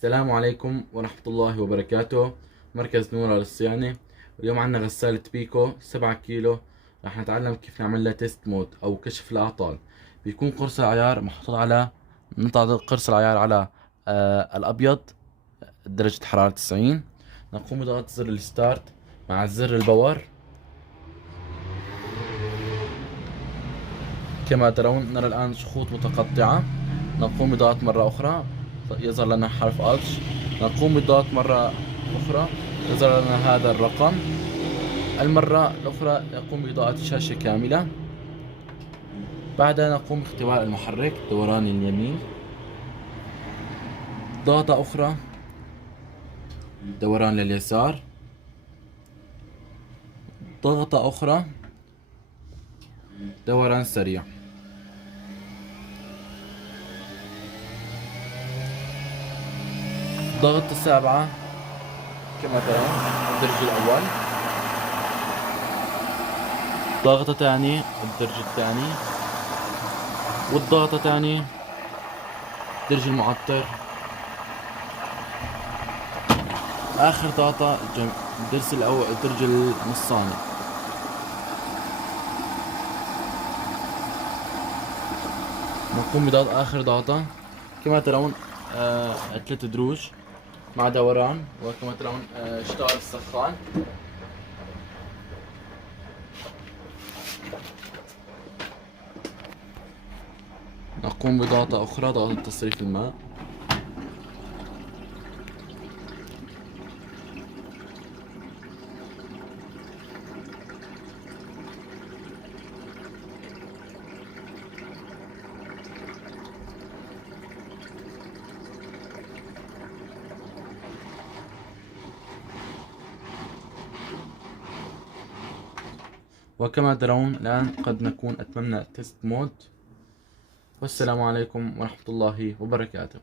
السلام عليكم ورحمة الله وبركاته. مركز نورة للصيانة. اليوم عنا غسالة بيكو 7 كيلو. راح نتعلم كيف نعمل لها تيست مود أو كشف الأعطال. بيكون قرص العيار محطوط على نضع قرص العيار على الأبيض درجة حرارة 90. نقوم بضغط زر الستارت مع زر الباور. كما ترون نرى الآن شخوط متقطعة. نقوم بضغط مرة أخرى يظهر لنا حرف ألش. نقوم بالضغط مرة أخرى يظهر لنا هذا الرقم. المرة الأخرى نقوم بإضاءة الشاشة كاملة. بعدها نقوم باختبار المحرك دوران اليمين، ضغطة أخرى دوران لليسار، ضغطة أخرى دوران سريع. ضغطة سابعة كما ترون الدرج الأول، ضغطة تاني الدرج الثاني، والضغطة تاني درج المعطر، آخر ضغطة الدرس الأول الدرج النصاني. نقوم بضغط آخر ضغطة. كما ترون 3 دروج مع دوران، وكما ترون اشتغل السخان. نقوم بضغطة أخرى، ضغطة تصريف الماء. وكما ترون الآن قد نكون أتممنا تيست مود. والسلام عليكم ورحمة الله وبركاته.